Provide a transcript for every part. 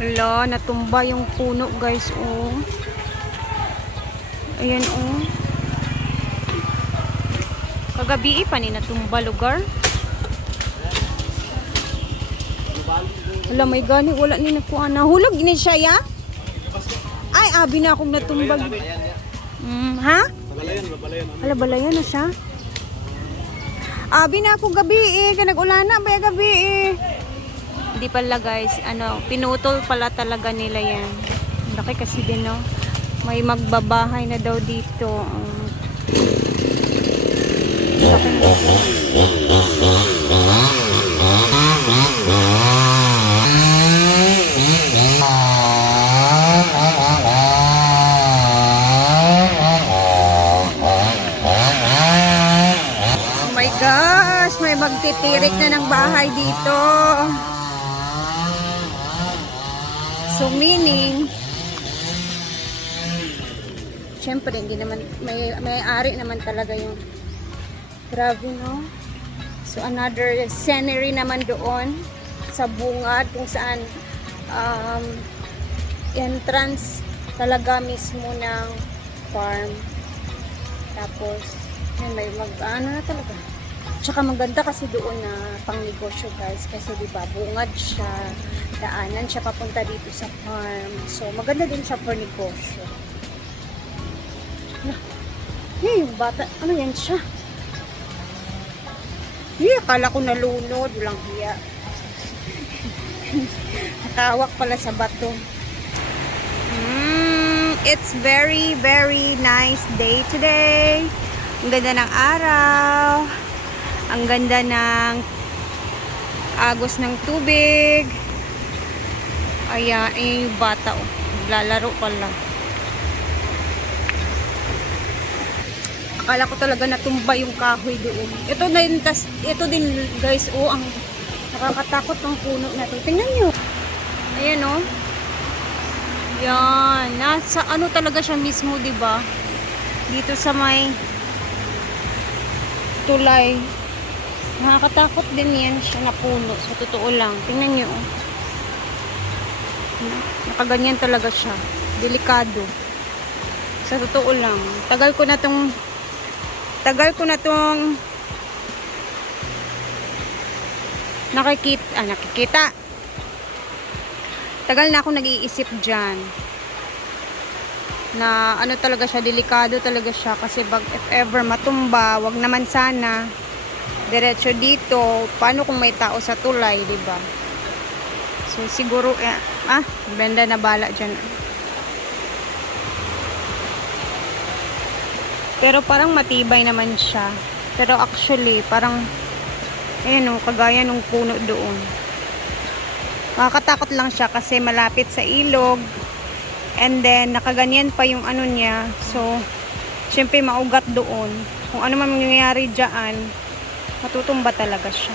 Hala, natumba yung puno guys, oh. Ayan, oh. Kagabi pa ni natumba lugar. Hala, may gani, wala ni nakuha na. Hulog ini siya, ya? Ay, abi na akong natumbag. Ha? Hala, balayan na siya. Abi na ako gabi eh. Nag-ulana ba gabi eh. Hindi pala guys, pinutol pala talaga nila yan. Laki kasi din, no? May magbabahay na daw dito. Oh my gosh, may magtitirik na ng bahay dito. So meaning, syempre hindi naman may-ari naman talaga yung grabe, no? So another scenery naman doon sa bungad kung saan entrance talaga mismo ng farm. Tapos yun, may na talaga. Tsaka maganda kasi doon na pang negosyo guys kasi diba bungad siya, daanan siya papunta dito sa farm. So maganda din siya for negosyo. Yung bata, ano yan siya? Akala ko nalunod, walang hiya. Nakawak pala sa bato. It's very, very nice day today. Ang ganda ng araw. Ang ganda ng agos ng tubig. Ayan, ayan yung bata. Oh. Lalaro pala. Akala ko talaga natumba yung kahoy doon. Ito din guys, oh, ang nakakatakot ng puno na ito. Tingnan nyo. Ayan, oh. Yan. Nasa ano talaga siya mismo, diba? Dito sa may tulay. Nakakatakot din yan siya na puno. Sa totoo lang. Tingnan nyo, oh. Nakaganyan talaga siya. Delikado. Sa totoo lang. Tagal ko na tong nakikita. Tagal na ako nag-iisip dyan na ano talaga siya, delikado talaga siya kasi if ever matumba, wag naman sana diretso dito. Paano kung may tao sa tulay, diba? So siguro benda na bala dyan. Pero parang matibay naman siya. Pero actually, parang ayan o, kagaya nung puno doon. Nakakatakot lang siya kasi malapit sa ilog. And then, nakaganyan pa yung ano niya. So, syempre maugat doon. Kung ano man mangyayari dyan, matutumba talaga siya.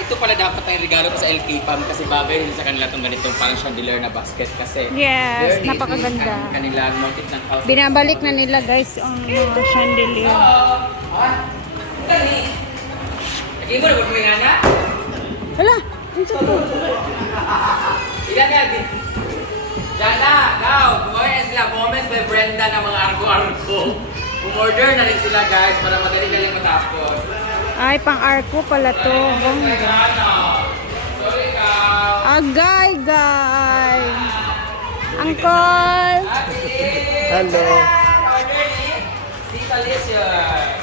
Ito pala dapat ang regalo ko sa LK Farm kasi bagay sa kanila itong ganitong parang chandelier na basket kasi yes, napakaganda. Kanilang motif ng house. Binabalik na nila guys ang mga chandelier. Lagi mo na ba may ngana? Hala, ang sapo. Ilan nga din? Diyan na, now, gumawa na sila Moments by Brenda ng mga arko-arko. Umorder na rin sila guys para madali-dali matapos. Ay, pang-arko pala to. Agay, guy. Uncle. Hello. Sita Licious.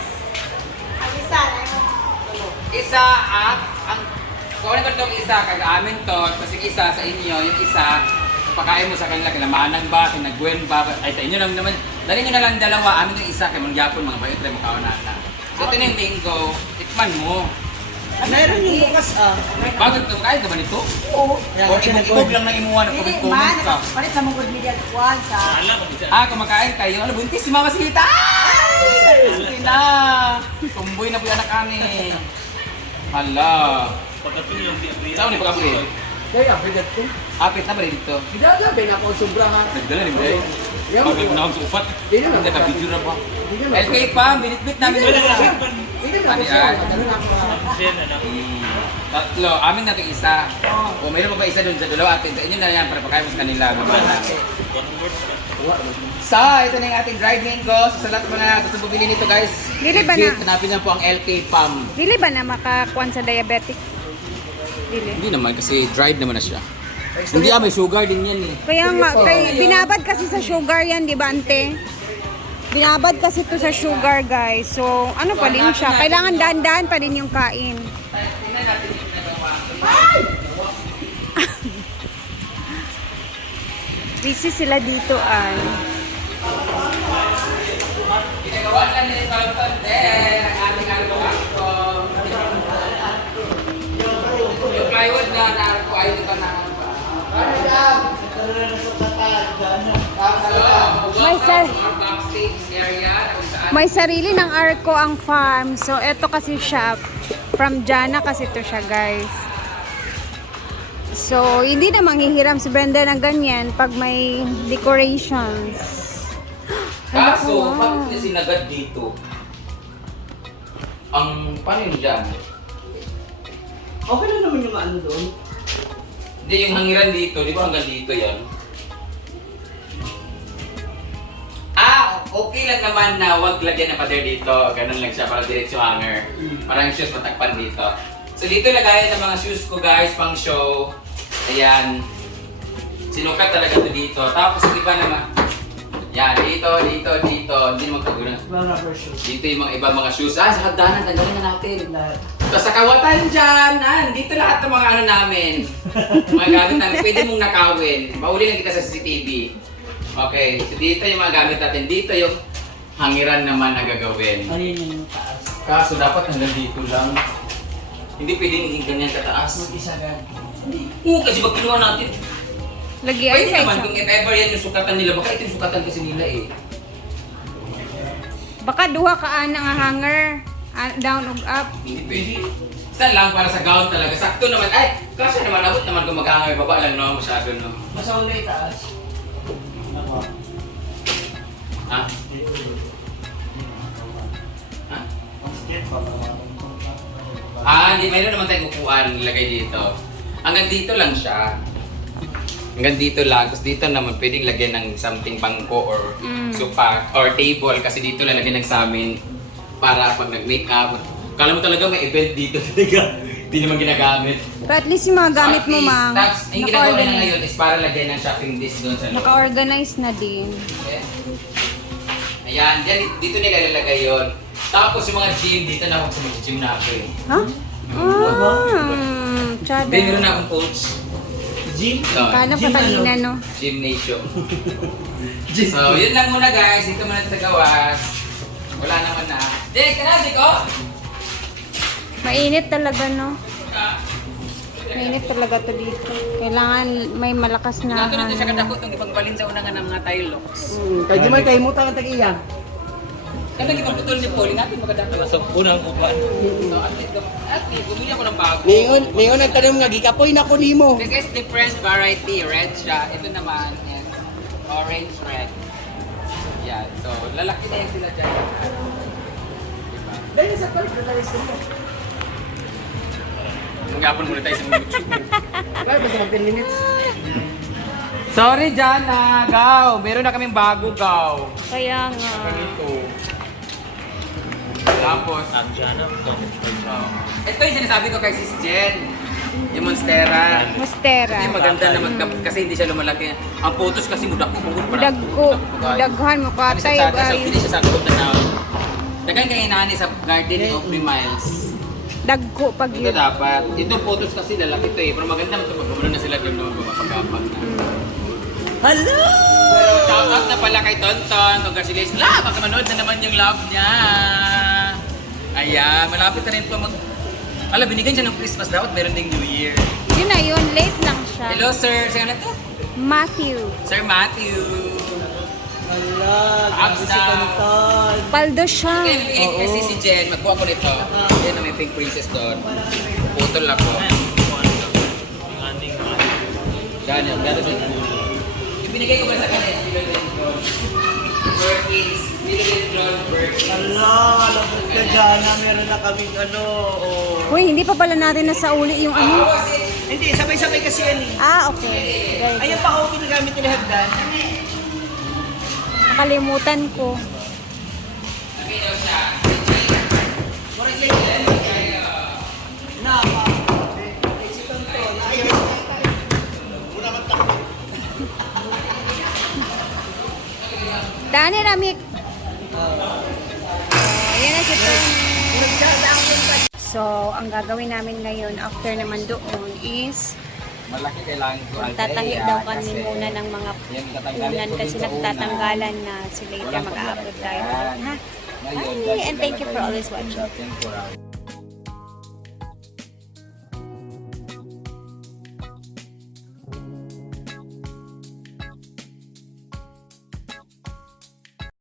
Isa at ang kunin ko itong isa kag amin to kasi isa sa inyo yung isa pakain mo sa kanila kinamanan ba kinagwen ba ay sa inyo lang naman dali nyo na lang dalawa amin yung isa kay mangyapon mga bayot try mo kaonata. So ito na yung mango, tikman mo. Meron yung bukas Bakit ito? Kaya ka ba nito? Oo. O ibog lang ng imuha na comment ka. Palit sa mga good media kuwan sa... Kumakain kayo. Ano, buntis si Mama Sita! Ay! Na! Tumboy na po yung anak kani. Hala. Saan ni pagkapuli? Kaya, bigat ko. Apit na ba rin dito? Bidagabay na ako sobrahan. Nagdala ni Bray. Pag mo na akong supat. Hindi naman. Hindi ka video na pa. LK pa, binitbit namin yung isa. Hindi naman ako siya. Ganun ako. Tatlo. Amin na itong isa. O mayroon pa ba isa doon sa dalawa atin. Inyo na yan para pakain mo sa kanila. So, ito na yung ating dried mango. So, sa lahat ng mga gusto bumili nito guys. Dili ba legit, na? hanapin niyo po ang LK Palm. Dili ba na makakuan sa diabetic? Dili. Hindi naman kasi dried naman na siya. Hindi may sugar din yan eh. Kaya nga, binabad kasi sa sugar yan, di ba ante? Binabad kasi to sa sugar guys. So, ano pa din siya? Kailangan dahan-dahan pa din yung kain. Tingnan natin yung nagawa. Busy sila dito ay. Ginagawa na ni Tonton din ang ating arko-arko. Yung plywood na naarko ay ito na May sarili ng Arco ang farm. So, eto kasi siya. From Jana kasi to siya, guys. So, hindi na manghihiram si Brenda ng ganyan pag may decorations. Kaso, Wow. bakit niya sinagad dito? Paano yun dyan? Okay lang naman yung ano doon. Hindi, yung hangiran dito, di ba hanggang dito yan? Okay lang naman na wag lagyan ng pader dito. Ganun lang siya para diretso hanger. Parang shoes matakpan dito. So dito lagayan ng mga shoes ko guys, pang show. Ayan. Sinukat talaga to dito. Tapos yung iba naman. Yan, dito. Hindi naman kaguna. Mga rubber shoes. Dito yung mga iba mga shoes. Sa hagdanan, tanggalin na natin. Lahat. Tapos sa kawatan dyan, dito lahat ng mga ano namin. Mga gamit namin. Pwede mong nakawin. Mauli lang kita sa CCTV. Okay, so dito yung mga gamit natin. Dito yung hangiran naman na gagawin. Ayun yung taas. Kaso dapat hanggang dito lang. Hindi pwedeng hingin ganyan kataas. Mag-isagan. Oo, kasi pag kinuha natin. Lagi ay Pwede sa naman isa. kung if ever yan yung sukatan nila. Baka ito yung sukatan kasi nila eh. Baka duha ka nga hanger. Down ug up. Hindi pwede. Isa lang para sa gown talaga. Sakto naman. Ay, kasi naman abot naman kung mag-hanger. Baba lang no, masyado no. Mas ulay taas. Ako. Ha? Ha? Hindi, mayroon naman tayong upuan nilagay dito. Hanggang dito lang siya. Hanggang dito lang. Tapos dito naman pwedeng lagyan ng something bangko or sofa or table kasi dito lang lagyan ng sa amin para pag nag-makeup. Kala mo talaga may event dito talaga. Hindi naman ginagamit. But at least yung mga gamit mo, mang, Tapos, yung ginagawa nila naka-organize. ngayon is para lagyan ng shopping list doon sa loob. Naka-organize na din. Okay. Ayan, dito nila ilalagay yun. Tapos yung mga gym, dito na ako sa mag-gym na ako eh. Ha? Tsada. Hindi, meron na akong coach. Gym? No, Kala pa kanina, no? gymnasium. So, yun lang muna guys. Dito muna sa gawas. Wala naman na. Jake, tara, Jake, oh! Mainit talaga, no? Mainit talaga to dito. Kailangan may malakas na Nato na siya hangin. kadako itong ipagbalin sa una nga ng mga Tylox. Kaya di man kayo mo tangan tag-iya. Kaya naging putol ni Pauline natin magkadako. Sa unang upan. So, at least, bumili ako ng bago. Mingon ang tanong nga gikapoy na ko nimo. This is different variety. Red siya. Ito naman is orange red. Yan. So, lalaki na yan sila dyan. Diba? Dahil sa pala tayo sa mo. Magapon muna tayo sa mga YouTube. Wala ba sa 10 minutes? Sorry, Jana. Gaw. Meron na kaming bago, Gaw. Kaya nga. Ganito. Tapos, ito yung sinasabi ko kay Sis Jen. Yung Monstera. Mustera. Hindi maganda naman kasi hindi siya lumalaki. Ang photos kasi mudak ko. Daghan mo ka tayo Hindi ay siya sa loob na tao. Dagan kay nani sa Garden of the Miles. dagko pag Ito yun. dapat. Ito photos kasi lalaki to eh. Pero maganda mo ito. Magkamuna na sila doon. Mapagapag na. Hello! Pero shoutout na pala kay Tonton. Congratulations. Baka manood na naman yung love niya. Ayan, malapit na rin po mag... binigyan siya ng Christmas. Dapat meron ding New Year. Yun na yun, late lang siya. Hello, sir. Sino na to? Matthew. Sir Matthew. Hala, Abs si na. Tonton. Paldo siya. Okay, kasi si Jen. Magkuha ko nito. Yan na may pink princess doon. Putol ako. Gano'n siya. Ibinigay ko ba sa kanya? Perkins, philodendron Perkins. alam mo ka dyan na meron na kaming ano. Oh. Uy, hindi pa pala natin nasauli yung ano. Hindi, sabay-sabay kasi yan eh. Ah, okay. Very Ayan good. pa ako ginagamit nila hagdan. Nakalimutan ko. Nakita siya. Murag lang yan. Na, pa. Si Tonto, na ayaw. Una man tako. Dani, Ramik. Yan na si Tony. So, ang gagawin namin ngayon after naman doon is Malaki kailangan ko. tatahi daw kami muna ng mga punan kasi nagtatanggalan na so later mag-upload tayo. Ha? Ngayon, Ay, and thank you for always watching. Temporary.